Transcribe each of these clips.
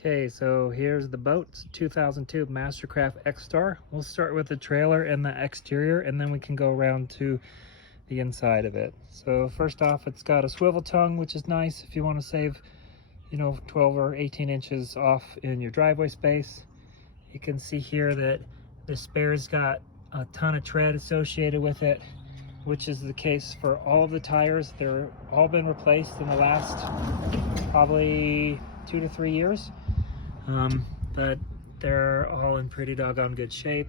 Okay, so here's the boat. It's 2002 Mastercraft X-Star. We'll start with the trailer and the exterior, and then we can go around to the inside of it. So first off, it's got a swivel tongue, which is nice if you want to save, 12 or 18 inches off in your driveway space. You can see here that the spare's got a ton of tread associated with it, which is the case for all of the tires. They're all been replaced in the last probably 2 to 3 years. But they're all in pretty doggone good shape.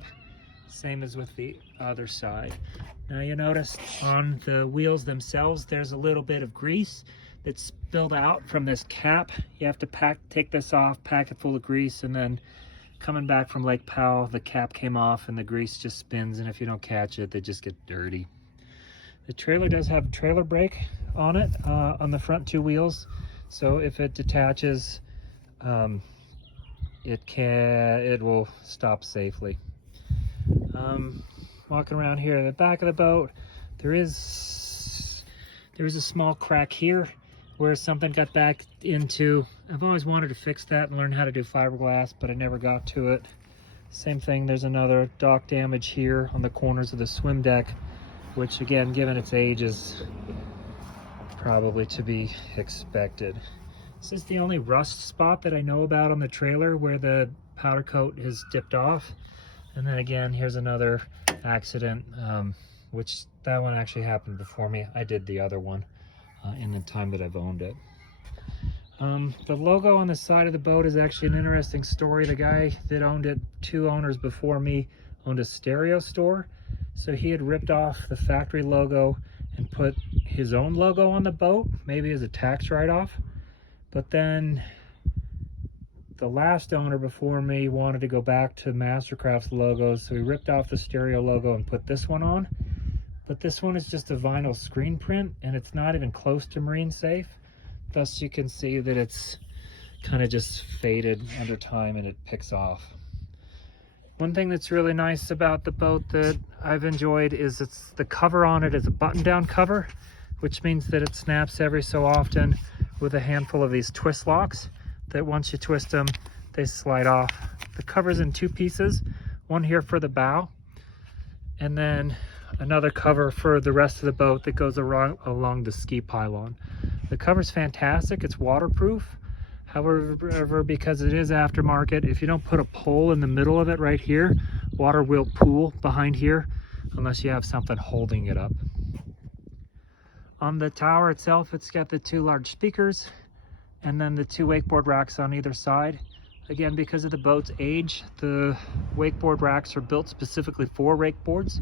Same as with the other side. Now you notice on the wheels themselves, there's a little bit of grease that's spilled out from this cap. You have to take this off, pack it full of grease, and then coming back from Lake Powell, the cap came off and the grease just spins, and if you don't catch it, they just get dirty. The trailer does have a trailer brake on it, on the front 2 wheels. So if it detaches, it will stop safely. Walking around here at the back of the boat, there is a small crack here where something got back into. I've always wanted to fix that and learn how to do fiberglass, but I never got to it. Same thing, there's another dock damage here on the corners of the swim deck, which again, given its age, is probably to be expected. This is the only rust spot that I know about on the trailer where the powder coat has dipped off. And then again, here's another accident, which that one actually happened before me. I did the other one in the time that I've owned it. The logo on the side of the boat is actually an interesting story. The guy that owned it, 2 owners before me, owned a stereo store. So he had ripped off the factory logo and put his own logo on the boat, maybe as a tax write-off. But then the last owner before me wanted to go back to Mastercraft's logos, so he ripped off the stereo logo and put this one on. But this one is just a vinyl screen print, and it's not even close to marine safe. Thus you can see that it's kind of just faded under time and it picks off. One thing that's really nice about the boat that I've enjoyed is the cover on it is a button-down cover, which means that it snaps every so often with a handful of these twist locks that once you twist them, they slide off. The cover's in 2 pieces, one here for the bow, and then another cover for the rest of the boat that goes along the ski pylon. The cover's fantastic, it's waterproof. However, because it is aftermarket, if you don't put a pole in the middle of it right here, water will pool behind here unless you have something holding it up. On the tower itself, it's got the 2 large speakers and then the 2 wakeboard racks on either side. Again, because of the boat's age, the wakeboard racks are built specifically for wakeboards.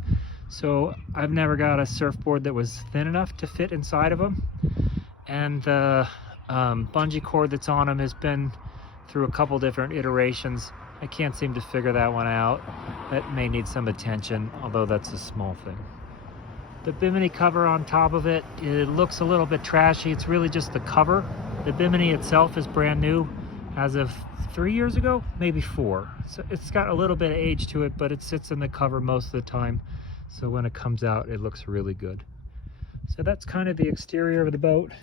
So I've never got a surfboard that was thin enough to fit inside of them. And the bungee cord that's on them has been through a couple different iterations. I can't seem to figure that one out. That may need some attention, although that's a small thing. The bimini cover on top of it, it looks a little bit trashy. It's really just the cover. The bimini itself is brand new as of 3 years ago, maybe 4. So it's got a little bit of age to it, but it sits in the cover most of the time. So when it comes out, it looks really good. So that's kind of the exterior of the boat.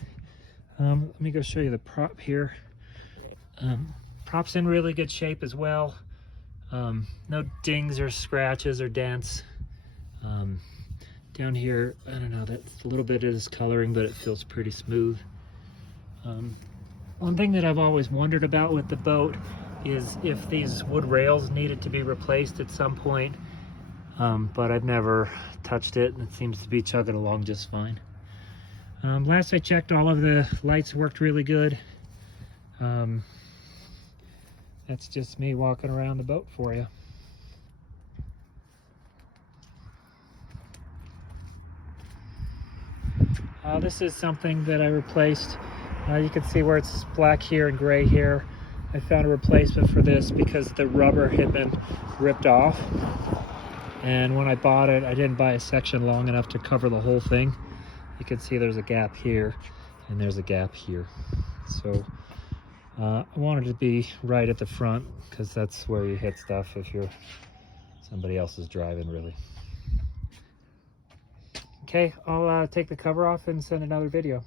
Let me go show you the prop here. Prop's in really good shape as well. No dings or scratches or dents. Down here, I don't know, that's a little bit of discoloring, but it feels pretty smooth. One thing that I've always wondered about with the boat is if these wood rails needed to be replaced at some point, but I've never touched it, and it seems to be chugging along just fine. Last I checked, all of the lights worked really good. That's just me walking around the boat for you. This is something that I replaced. You can see where it's black here and gray here. I found a replacement for this because the rubber had been ripped off. And when I bought it, I didn't buy a section long enough to cover the whole thing. You can see there's a gap here and there's a gap here. So I wanted to be right at the front because that's where you hit stuff if somebody else is driving, really. Okay, I'll take the cover off and send another video.